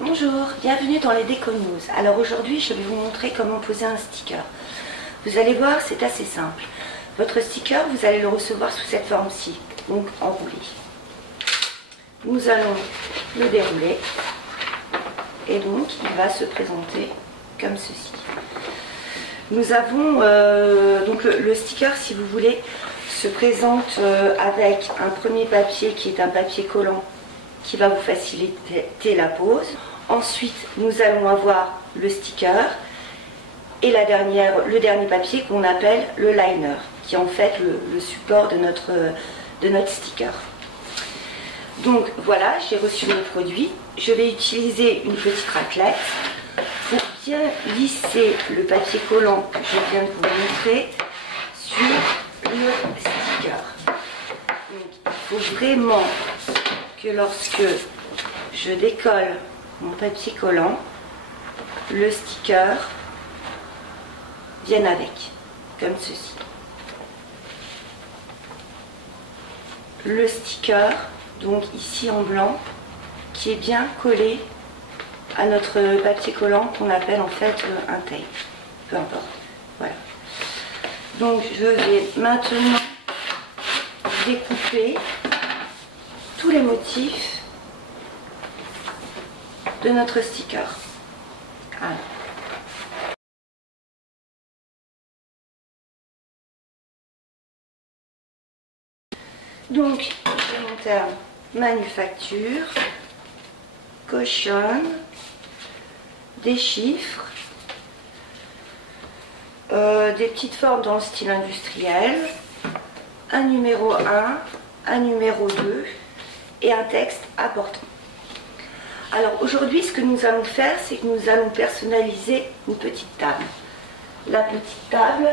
Bonjour, bienvenue dans les Déco News. Alors aujourd'hui, je vais vous montrer comment poser un sticker. Vous allez voir, c'est assez simple. Votre sticker, vous allez le recevoir sous cette forme-ci, donc enroulé. Nous allons le dérouler et donc il va se présenter comme ceci. Nous avons donc le sticker, si vous voulez, se présente avec un premier papier qui est un papier collant qui va vous faciliter la pose. Ensuite, nous allons avoir le sticker et le dernier papier qu'on appelle le liner, qui est en fait le support de notre sticker. Donc voilà, j'ai reçu mon produit. Je vais utiliser une petite raclette pour bien lisser le papier collant que je viens de vous montrer sur le sticker. Donc, il faut vraiment que lorsque je décolle mon papier collant, le sticker vienne avec, comme ceci. Le sticker, donc ici en blanc, qui est bien collé à notre papier collant qu'on appelle en fait un tape, peu importe. Voilà. Donc je vais maintenant découper tous les motifs de notre sticker. Alors. Donc, j'ai mon terme manufacture, cochonne, des chiffres, des petites formes dans le style industriel, un numéro 1, un numéro 2 et un texte important. Alors aujourd'hui, ce que nous allons faire, c'est que nous allons personnaliser une petite table. La petite table,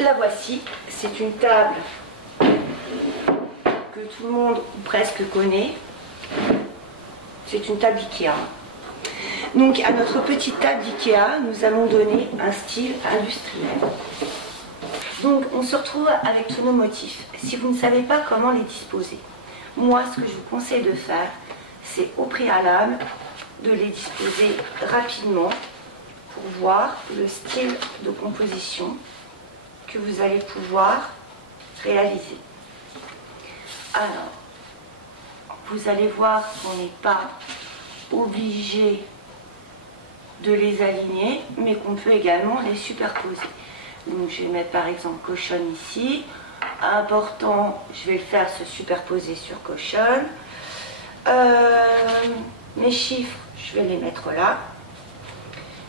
la voici. C'est une table que tout le monde ou presque connaît. C'est une table Ikea. Donc à notre petite table Ikea, nous allons donner un style industriel. Donc on se retrouve avec tous nos motifs. Si vous ne savez pas comment les disposer, moi ce que je vous conseille de faire, c'est au préalable de les disposer rapidement pour voir le style de composition que vous allez pouvoir réaliser. Alors, vous allez voir qu'on n'est pas obligé de les aligner, mais qu'on peut également les superposer. Donc je vais mettre par exemple cochonne ici. Important, je vais le faire se superposer sur cochonne. Mes chiffres, je vais les mettre là.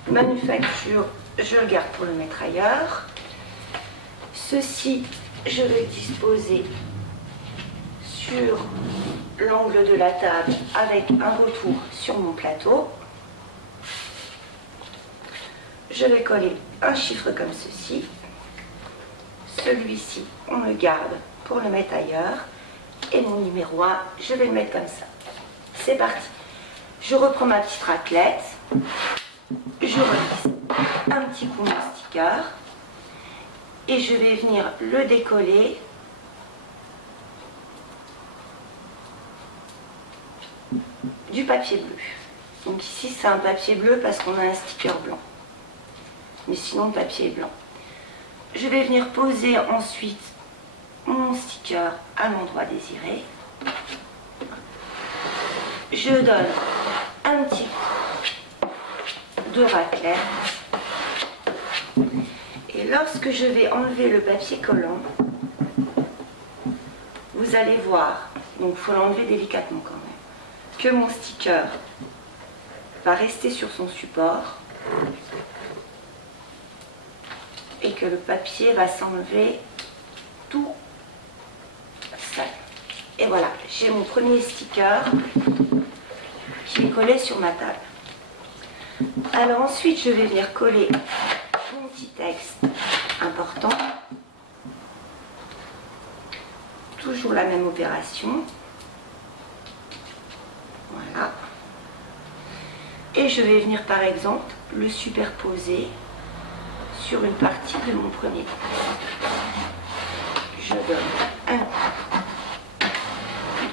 Manufacture, je le garde pour le mettre ailleurs. Ceci, je vais le disposer sur l'angle de la table avec un retour sur mon plateau. Je vais coller un chiffre comme ceci. Celui-ci, on le garde pour le mettre ailleurs. Et mon numéro 1, je vais le mettre comme ça. C'est parti. Je reprends ma petite raclette. Je relisse un petit coup mon sticker. Et je vais venir le décoller du papier bleu. Donc ici, c'est un papier bleu parce qu'on a un sticker blanc. Mais sinon, le papier est blanc. Je vais venir poser ensuite mon sticker à l'endroit désiré. Je donne un petit coup de raclette. Et lorsque je vais enlever le papier collant, vous allez voir, donc il faut l'enlever délicatement quand même, que mon sticker va rester sur son support et que le papier va s'enlever tout seul. Et voilà, j'ai mon premier sticker qui est collé sur ma table. Alors ensuite, je vais venir coller mon petit texte important. Toujours la même opération. Voilà. Et je vais venir par exemple le superposer sur une partie de mon premier texte. Je donne un coup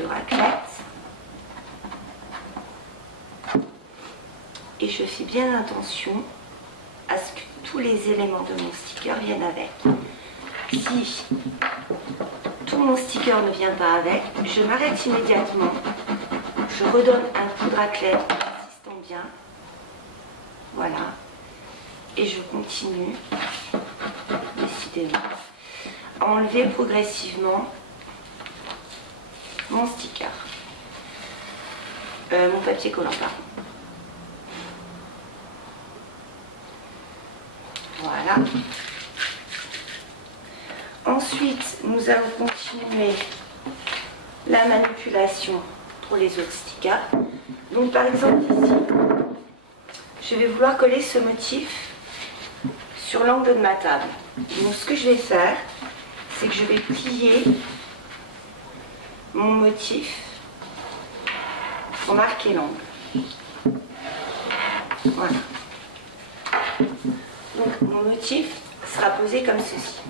de raclette. fais bien attention à ce que tous les éléments de mon sticker viennent avec. Si tout mon sticker ne vient pas avec, je m'arrête immédiatement, je redonne un coup de raclette en insistant bien, voilà, et je continue, décidément, à enlever progressivement mon sticker, mon papier collant, pardon. Voilà. Ensuite, nous allons continuer la manipulation pour les autres stickers. Donc par exemple ici, je vais vouloir coller ce motif sur l'angle de ma table. Donc ce que je vais faire, c'est que je vais plier mon motif pour marquer l'angle. Voilà. Donc mon motif sera posé comme ceci.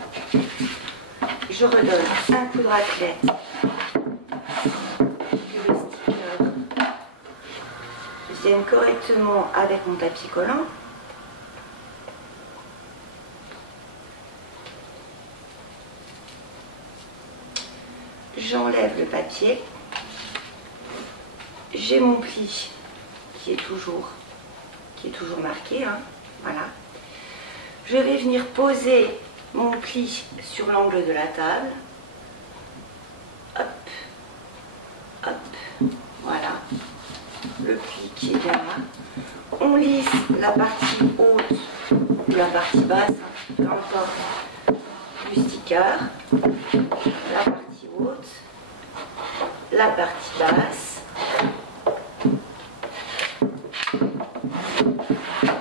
Je redonne un coup de raclette. Que le sticker vienne correctement avec mon papier collant. J'enlève le papier. J'ai mon pli qui est toujours marqué, hein, voilà. Je vais venir poser mon pli sur l'angle de la table. Hop, hop, voilà. Le pli qui est bien là. On lisse la partie haute ou la partie basse, hein, peu importe, du sticker. La partie haute, la partie basse.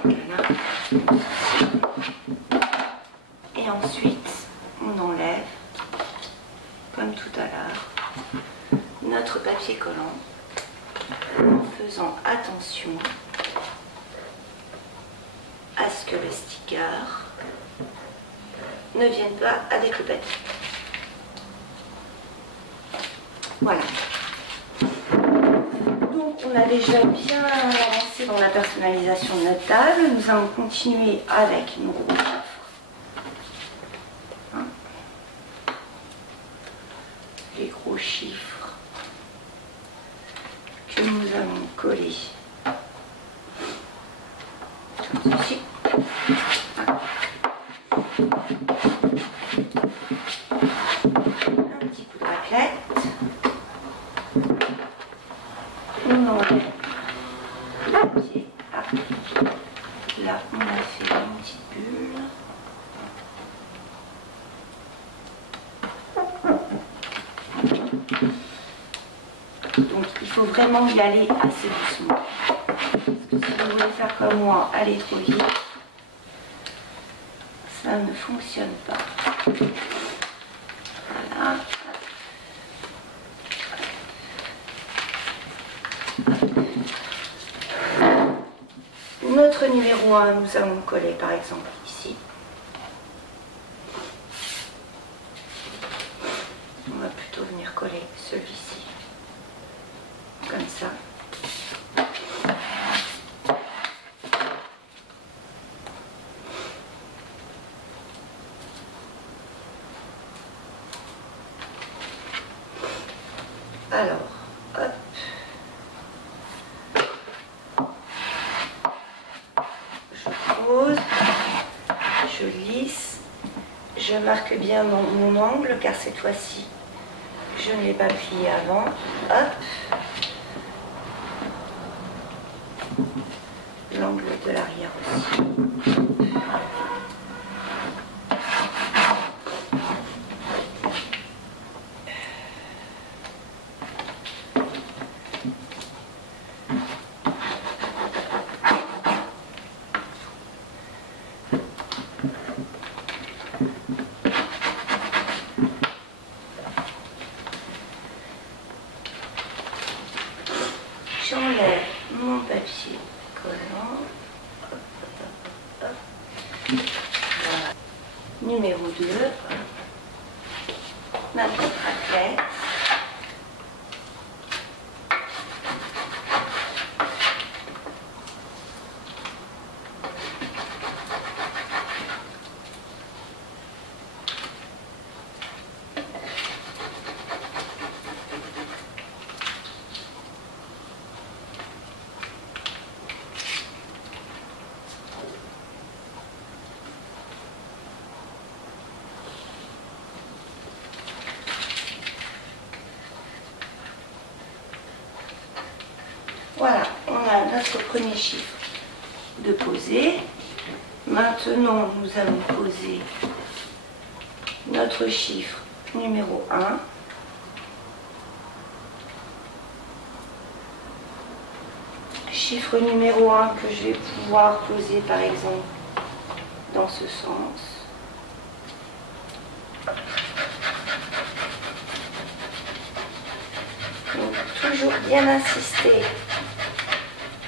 Voilà. Et ensuite, on enlève, comme tout à l'heure, notre papier collant en faisant attention à ce que le sticker ne vienne pas avec le papier. Voilà. Donc, on a déjà bien avancé dans la personnalisation de notre table. Nous allons continuer avec nos gros chiffres. Les gros chiffres que nous allons coller comme ceci. Un petit coup de raclette. On enlève le papier. Ah. Là, on a fait une petite bulle. Donc il faut vraiment y aller assez doucement. Parce que si vous voulez faire comme moi, aller trop vite, ça ne fonctionne pas. Voilà. Notre numéro 1, nous allons le coller par exemple ici. On va plutôt venir coller celui-ci. Comme ça. Alors, hop. Je pose, je lisse, je marque bien mon angle car cette fois-ci, je ne l'ai pas plié avant. Hop. L'angle de l'arrière aussi. J'enlève mon papier collant. Hop, hop, hop, hop. Voilà. Numéro 2. Ma petite raclette. Voilà, on a notre premier chiffre de poser. Maintenant, nous allons poser notre chiffre numéro 1. Chiffre numéro 1 que je vais pouvoir poser par exemple dans ce sens. Donc, toujours bien insister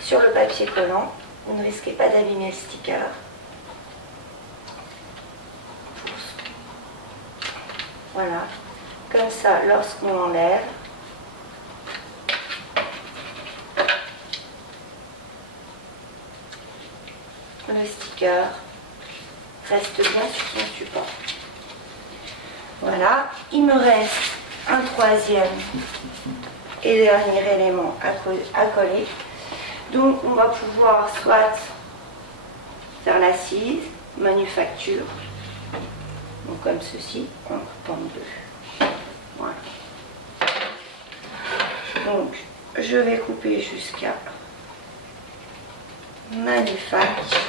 sur le papier collant. Vous ne risquez pas d'abîmer le sticker. Voilà. Comme ça, lorsqu'on l'enlève, le sticker reste bien sur son support. Voilà. Il me reste un troisième et dernier élément à coller. Donc on va pouvoir soit faire l'assise, manufacture, donc comme ceci, en coupant deux. Voilà. Donc je vais couper jusqu'à manufacture.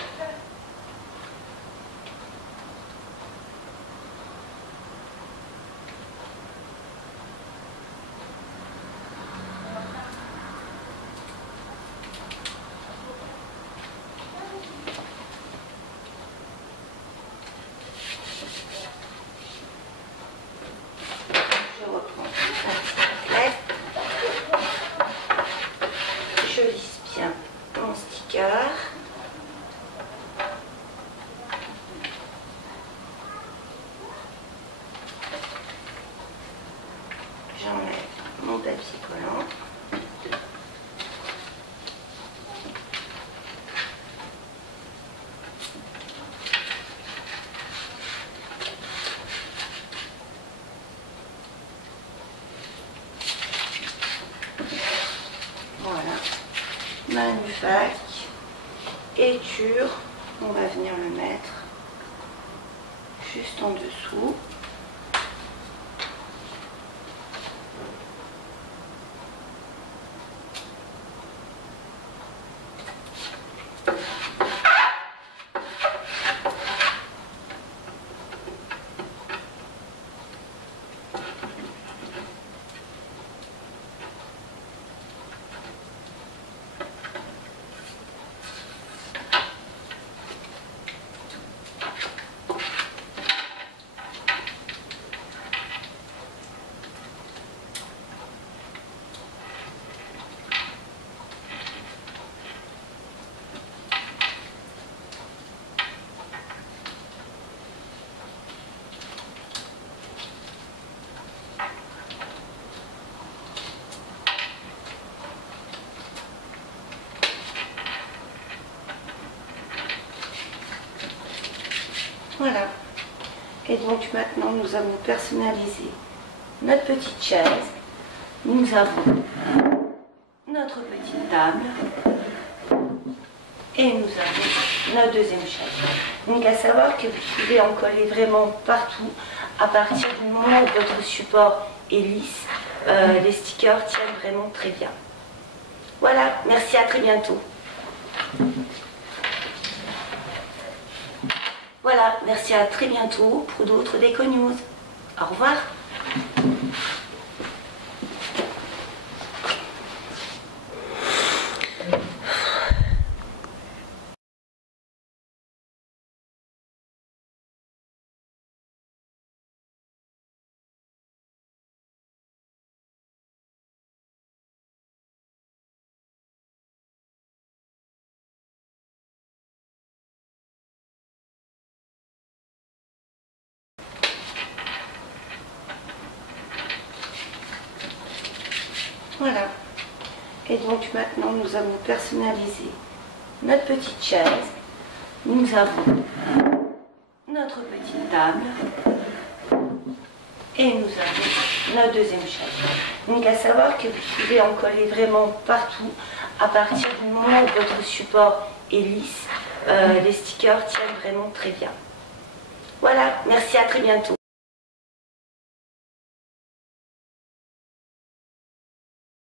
Je lisse bien mon sticker. J'enlève mon papier collant. Voilà. Manufac, éture, on va venir le mettre juste en dessous. Voilà. Et donc maintenant nous avons personnalisé notre petite chaise. Nous avons notre petite table. Et nous avons notre deuxième chaise. Donc à savoir que vous pouvez en coller vraiment partout. À partir du moment où votre support est lisse, les stickers tiennent vraiment très bien. Voilà, merci, à très bientôt. Voilà, merci, à très bientôt pour d'autres Déco News. Au revoir. Voilà. Et donc maintenant nous avons personnalisé notre petite chaise. Nous avons notre petite table. Et nous avons notre deuxième chaise. Donc à savoir que vous pouvez en coller vraiment partout. À partir du moment où votre support est lisse, les stickers tiennent vraiment très bien. Voilà, merci, à très bientôt.